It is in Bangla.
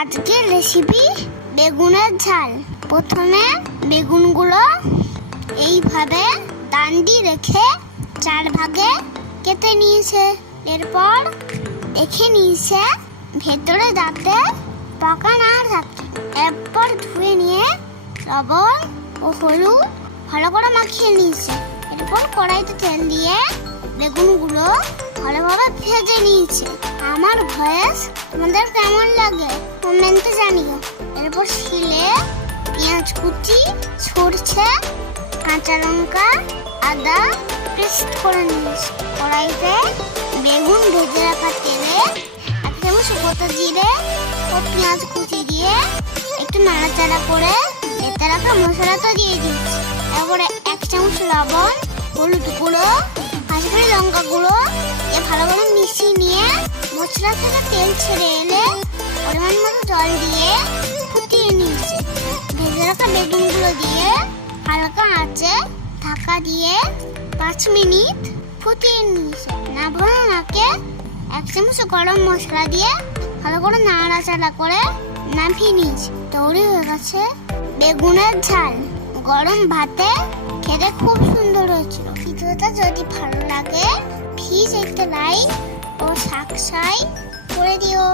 আজকের রেসিপি বেগুনের ঝাল। প্রথমে বেগুনগুলো এইভাবে ডান্ডি রেখে 4 ভাগে কেটে নিয়েছে। এরপর দেখে নিয়েছে ভেতরে যাতে পাকা না থাকে। এরপর ধুয়ে নিয়ে লবণ ও হলুদ ভালো করে মাখিয়ে নিয়েছে। এরপর কড়াইতে তেল দিয়ে বেগুনগুলো ভালোভাবে ভেজে নিয়েছে। আমার ভয়েস তোমাদের কেমন লাগে কমেন্টে জানিও। এরপর শিলে পেঁয়াজ কুচি, সরষে, কাঁচা লঙ্কা, আদা পেস্ট করে নিয়েছি। কড়াইতে বেগুন ভেজে রাখা তেলে 1 চামচ গোটা জিরে ও পেঁয়াজ কুচি দিয়ে একটু নাড়াচাড়া করে বেটে রাখা মশলাটা দিয়ে দিয়েছি। তারপরে 1 চামচ লবণ, হলুদ গুঁড়ো, কাশ্মীরি লঙ্কা গুঁড়ো দিয়ে ভালো করে মিশিয়ে নিয়ে মশলা থেকে তেল ছেড়ে এলে পরিমাণ মতো জল দিয়ে ফুটিয়ে নিয়েছি। ভেজে রাখা বেগুনগুলো দিয়ে হালকা আঁচে ঢাকা দিয়ে 5 মিনিট ফুটিয়ে নিয়েছি। না ভরে নাকে 1 চামচ গরম মশলা দিয়ে ভালো করে নাড়াচাড়া করে নামিয়ে নিয়েছি। তৈরি হয়ে গেছে বেগুনের ঝাল। গরম ভাতে খেতে খুব সুন্দর হয়েছিল। ভিডিওটা যদি ভালো লাগে প্লিজ একটা লাইক ও সাবস্ক্রাইব করে দিও।